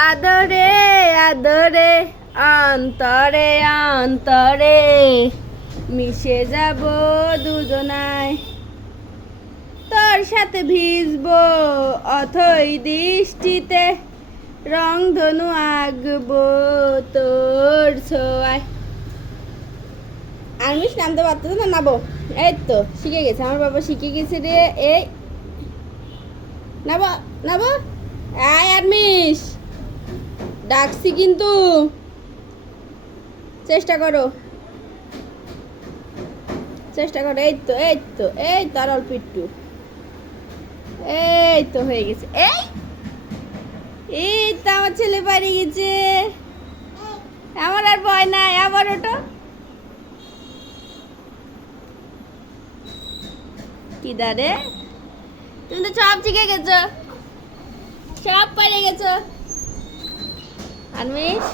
আদরে আদরে অন্তরে অন্তরে মিশে যাব দুজনায়, তোর সাথে ভিজবো অথই দৃষ্টিতে, রংধনু আঁকবো তোর ছোঁয়ায়। আরমিশ নামতে পারতেছে না, নাবো। এই তো শিখে গেছে, আমার বাবা শিখে গেছে রে। এই নাবো নাবো, আয় আরমিশ, ডাকছি কিন্তু চেষ্টা করো, চেষ্টা করো। এই তো এই তো এই তো আর অল্প একটু, এই তো হয়ে গেছে। এই এই তো আমার ছেলে পারি গেছে, আমার আর ভয় নাই। আবার ওটা কি দাঁড়ে, তুমি তো সব শিখে গেছো, সব পারে গেছো। আরমিশ